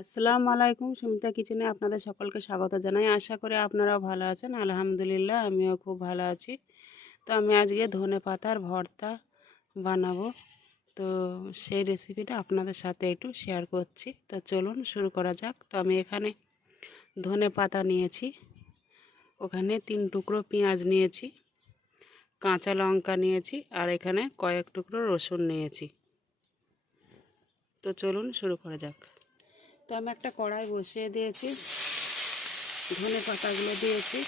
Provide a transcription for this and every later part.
আসসালামু আলাইকুম। সুমিতা কিচেনে আপনাদের সকলকে স্বাগত জানাই। আশা করি আপনারাও ভালো আছেন। আলহামদুলিল্লাহ আমিও খুব ভালো আছি। তো আমি আজকে ধনে পাতার ভর্তা বানাবো। তো সেই রেসিপিটা আপনাদের সাথে একটু শেয়ার করছি। তো চলুন শুরু করা যাক। তো আমি এখানে ধনে পাতা নিয়েছি, ওখানে 3 টুকরো পেঁয়াজ নিয়েছি, কাঁচা লঙ্কা নিয়েছি, আর এখানে কয়েক টুকরো রসুন নিয়েছি। তো চলুন শুরু করা যাক। তো আমি একটা কড়াই বসিয়ে দিয়েছি, ধনে পাতাগুলো দিয়েছি,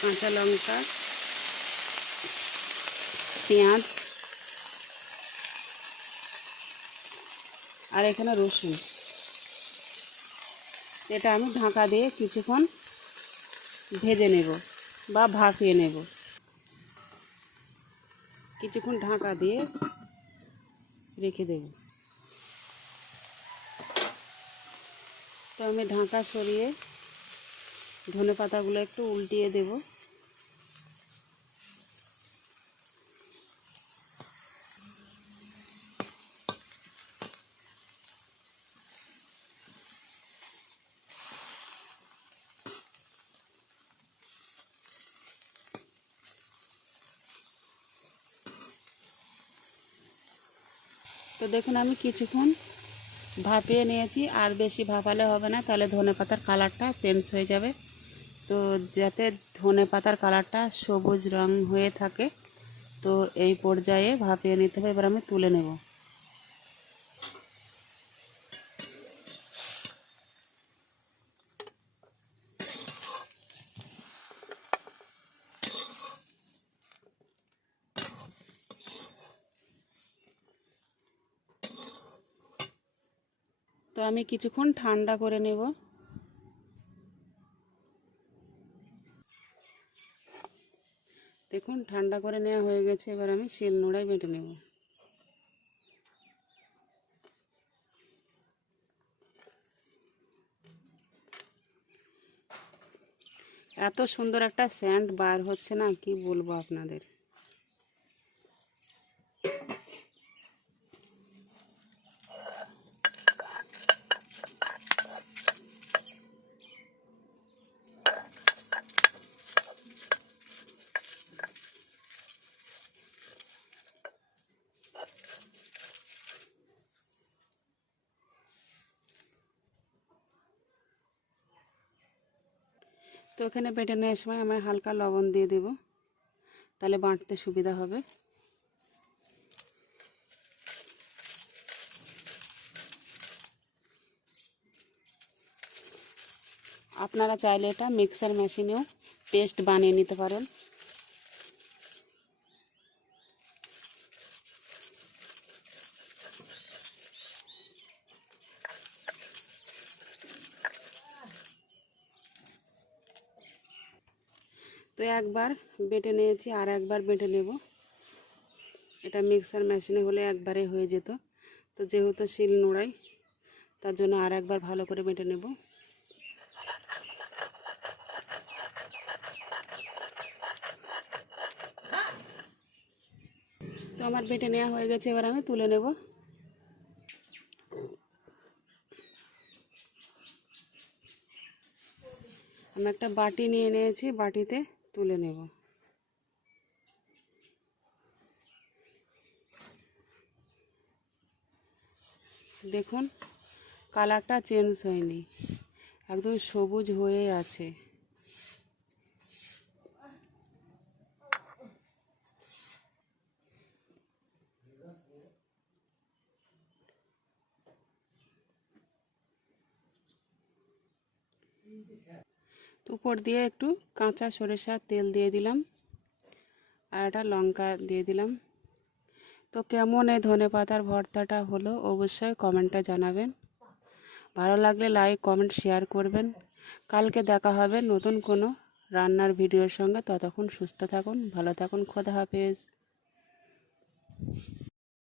কাঁচা লঙ্কা, পেঁয়াজ আর এখানে রসুন। এটা আমি ঢাকা দিয়ে কিছুক্ষণ ভেজে নেব বা ভাপিয়ে নেব। কিছুক্ষণ ঢাকা দিয়ে রেখে দেব। তো আমি ঢাকা সরিয়ে ধনে পাতাগুলো একটু উল্টিয়ে দেব। তো দেখুন আমি কিছুক্ষণ ভাপিয়ে নিয়েছি, আর বেশি ভাপালে হবে না, তাহলে ধনে পাতার কালারটা চেঞ্জ হয়ে যাবে। তো যাতে ধনে পাতার কালারটা সবুজ রং হয়ে থাকে, তো এই পর্যায়ে ভাপিয়ে নিতে হবে। এবার আমি তুলে নেব। তো আমি কিছুক্ষণ ঠান্ডা করে নেব। দেখুন ঠান্ডা করে নেওয়া হয়ে গেছে। এবার আমি শিলনোড়ায় বেটে নেব। এত সুন্দর একটা স্যান্ড বার হচ্ছে না, কি বলবো আপনাদের। তো এখানে বেটে নেওয়ার সময় আমি হালকা লবণ দিয়ে দেব, তাহলে বাটতে সুবিধা হবে। আপনারা চাইলে এটা মিক্সার মেশিনেও পেস্ট বানিয়ে নিতে পারেন। তো একবার বেটে নিয়েছি, আর একবার বেটে নেব। এটা মিক্সার মেশিনে হলে একবারে হয়ে যেত, তো যেহেতু শিল নোড়াই, তার জন্য আর একবার ভালো করে বেটে নেব। তো আমার বেটে নেওয়া হয়ে গেছে, এবার আমি তুলে নেব। আমি একটা বাটি নিয়ে নিয়েছি, বাটিতে তুলে নেব। দেখুন কালারটা চেঞ্জ হয়নি, একদম সবুজ হয়ে আছে। উপর দিয়ে একটু কাঁচা সরিষার তেল দিয়ে দিলাম, আর একটা লঙ্কা দিয়ে দিলাম। তো কেমন এই ধনেপাতার ভর্তাটা হলো অবশ্যই কমেন্টে জানাবেন। ভালো লাগলে লাইক কমেন্ট শেয়ার করবেন। কালকে দেখা হবে নতুন কোনো রান্নার ভিডিওর সঙ্গে। ততক্ষণ সুস্থ থাকুন, ভালো থাকুন। খোদা হাফেজ।